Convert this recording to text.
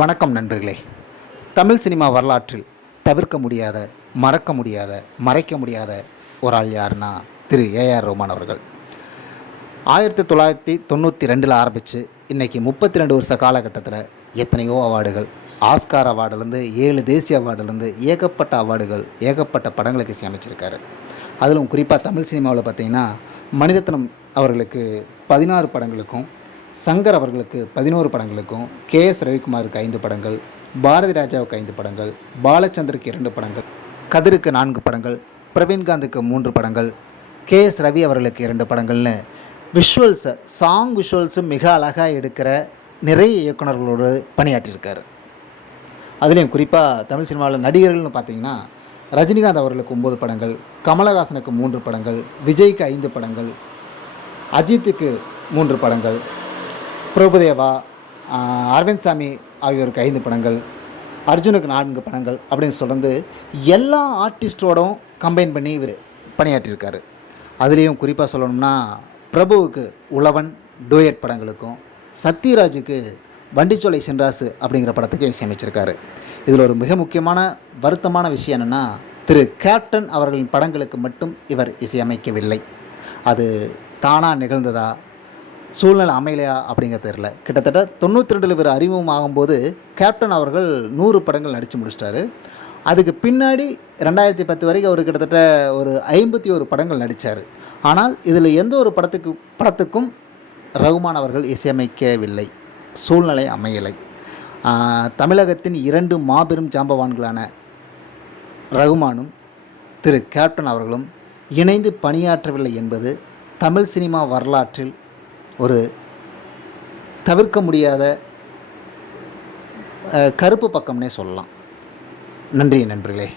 வணக்கம் நண்பர்களே. தமிழ் சினிமா வரலாற்றில் தவிர்க்க முடியாத, மறக்க முடியாத, மறைக்க முடியாத ஒரு ஆள் யாருன்னா திரு ஏஆர் ரஹ்மான் அவர்கள். 1992 ஆரம்பித்து இன்றைக்கி 32 வருஷ காலகட்டத்தில் எத்தனையோ அவார்டுகள், ஆஸ்கார் அவார்டுலேருந்து 7 தேசிய அவார்டுலேருந்து ஏகப்பட்ட அவார்டுகள், ஏகப்பட்ட படங்களுக்கு இசையமைச்சிருக்காரு. அதிலும் குறிப்பாக தமிழ் சினிமாவில் பார்த்திங்கன்னா மணிரத்னம் அவர்களுக்கு 16 படங்களுக்கும், சங்கர் அவர்களுக்கு 11 படங்களுக்கும், கே.எஸ். ரவிக்குமாருக்கு 5 படங்கள், பாரதி ராஜாவுக்கு 5 படங்கள், பாலச்சந்தருக்கு 2 படங்கள், கதிருக்கு 4 படங்கள், பிரவீன்காந்துக்கு 3 படங்கள், கே.எஸ். ரவி அவர்களுக்கு 2 படங்கள்னு சாங் விஷுவல்ஸும் மிக அழகாக எடுக்கிற நிறைய இயக்குநர்களோடு பணியாற்றியிருக்காரு. அதுலேயும் குறிப்பாக தமிழ் சினிமாவில் நடிகர்கள்னு பார்த்திங்கன்னா ரஜினிகாந்த் அவர்களுக்கு 9 படங்கள், கமலஹாசனுக்கு 3 படங்கள், விஜய்க்கு 5 படங்கள், அஜித்துக்கு 3 படங்கள், பிரபுதேவா, அரவிந்த் சாமி ஆகியோருக்கு 5 படங்கள், அர்ஜுனுக்கு 4 படங்கள் அப்படின்னு சொல்கிறது எல்லா ஆர்டிஸ்டோடும் கம்பைன் பண்ணி இவர் பணியாற்றியிருக்காரு. அதுலேயும் குறிப்பாக சொல்லணும்னா பிரபுவுக்கு உழவன் டூயட் படங்களுக்கும், சத்யராஜுக்கு வண்டிச்சோலை சென்றாசு அப்படிங்கிற படத்துக்கும் இசையமைச்சிருக்காரு. இதில் ஒரு மிக முக்கியமான வருத்தமான விஷயம் என்னென்னா, திரு கேப்டன் அவர்களின் படங்களுக்கு மட்டும் இவர் இசையமைக்கவில்லை. அது தானாக நிகழ்ந்ததா, சூழ்நிலை அமையலையா அப்படிங்கிறது தெரியல. கிட்டத்தட்ட 92 இவர் அறிமுகமாகும்போது கேப்டன் அவர்கள் 100 படங்கள் நடித்து முடிச்சிட்டாரு. அதுக்கு பின்னாடி 2010 வரைக்கும் அவர் கிட்டத்தட்ட ஒரு 51 படங்கள் நடித்தார். ஆனால் இதில் எந்த ஒரு படத்துக்கும் ரஹ்மான் அவர்கள் இசையமைக்கவில்லை. சூழ்நிலை அமையலை. தமிழகத்தின் 2 மாபெரும் ஜாம்பவான்களான ரஹ்மானும் திரு கேப்டன் அவர்களும் இணைந்து பணியாற்றவில்லை என்பது தமிழ் சினிமா வரலாற்றில் ஒரு தவிர்க்க முடியாத கருப்பு பக்கம்னே சொல்லலாம். நன்றி நண்பர்களே.